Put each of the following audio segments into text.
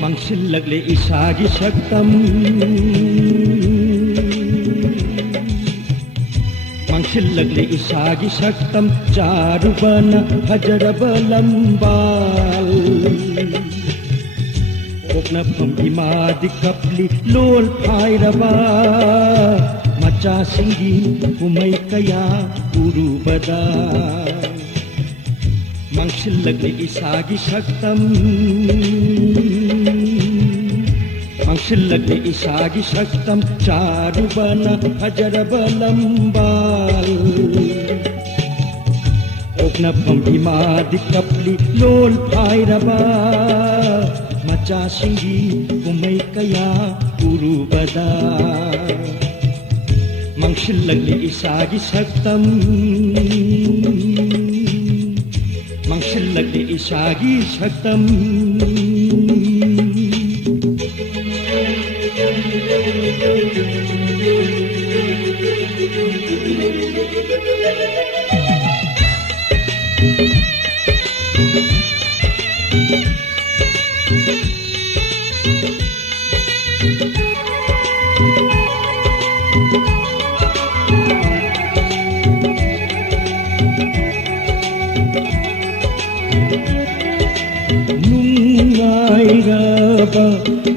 Mangsilagli isagi saktam Mangsilagli isagi saktam Charubana hajarabalambal Kokna pamimadi kapli lol pairaba Macha singgi kumay kaya urubada Mangsilagli isagi saktam Mangsilagli isagi saktam Charubana hajarabalambal Okna pamimadi kapli lol pairaba Macha singgi kumay kaya urubada Mangsilagli isagi saktam Mangsilagli isagi saktam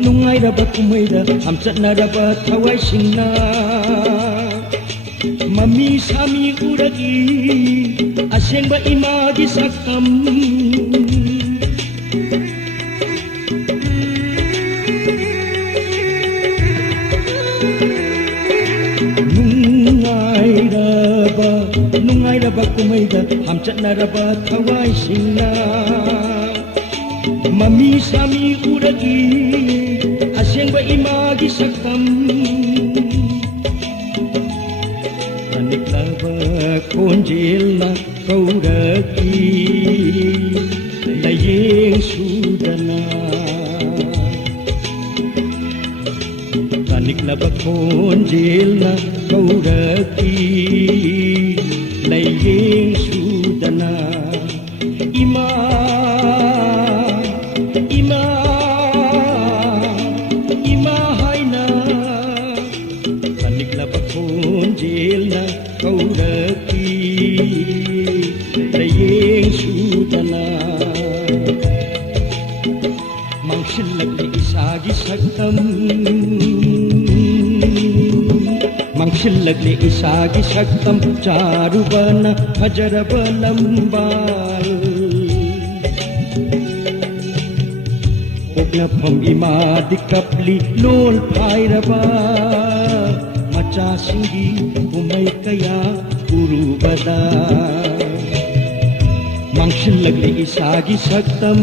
Nungai raba kumaida hamsatna raba thawai singna Mami sami uragi asengba imagi saktam Nungai raba kumaida hamsatna raba thawai singna Mami sami uragi asengba imagi saktam Aniklava konjilna kauraki layeng sudana Aniklava konjilna kauraki layeng sudana Imahaina Kaniklava konjilna kauraki layeng sudana Mangsilagli isagi saktam Mangsilagli isagi saktam Charubana hajarabalambal Okna pamimadi kapli lol pairaba Macha singgi kumay kaya urubada Mangsilagli isagi saktam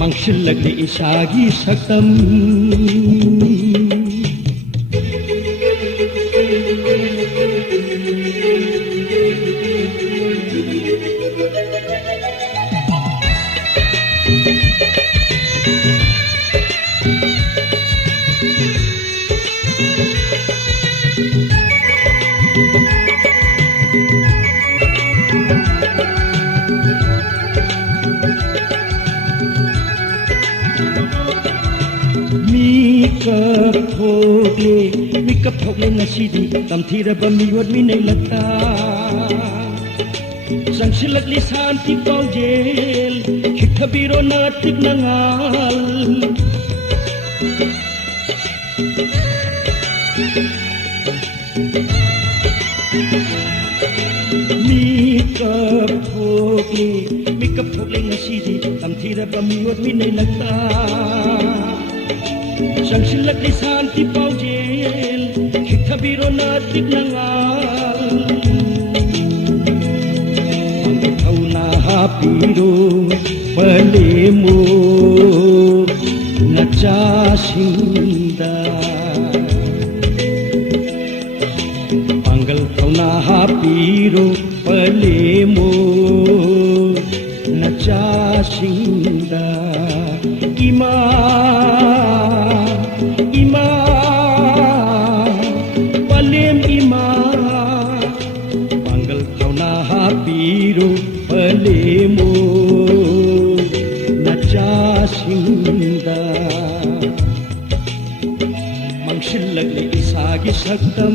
Mangsilagli isagi saktam Mikap thogle nasidi tamthiraba miwat minay lata Sangsilagli lisan ti paujel Hikabiro na tignangal Mikap thogle nasidi tamthiraba miwat minay lata Sangsilagli lisan ti paujel Hikabiro na tignangal Pangkaw na hapiro palemo na chasinda Pangkaw na hapiro palemo na chasinda ꯂꯦꯝꯃꯣꯏ ꯅꯆꯥꯁꯤꯡꯗ ꯃꯥꯡꯁꯤꯜꯂꯛꯂꯤ ꯏꯁꯥꯒꯤ ꯁꯛꯇꯝ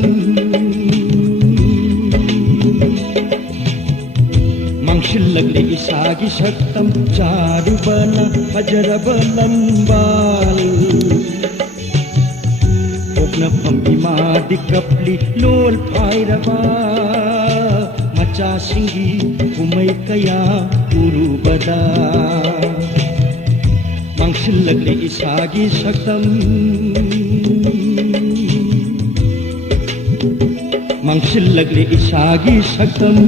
ꯃꯥꯡꯁꯤꯜꯂꯛꯂꯤ ꯏꯁꯥꯒꯤ ꯁꯛꯇꯝ ꯆꯥꯔꯨꯕꯅ ꯐꯖꯔꯕ ꯂꯝꯕꯥꯜ ꯄꯣꯛꯅꯐꯝ ꯏꯃꯥꯗꯤ ꯀꯞꯂꯤ ꯂꯣꯜ ꯐꯥꯏꯔꯕ ꯃꯆꯥꯁꯤꯡꯒꯤ ꯀꯨꯝꯍꯩ ꯀꯌꯥ ꯎꯔꯨꯕꯗ ꯃꯥꯡꯁꯤꯜꯂꯛꯂꯤ ꯏꯁꯥꯒꯤ ꯁꯛꯇꯝ ꯃꯥꯡꯁꯤꯜꯂꯛꯂꯤ ꯏꯁꯥꯒꯤ ꯁꯛꯇꯝ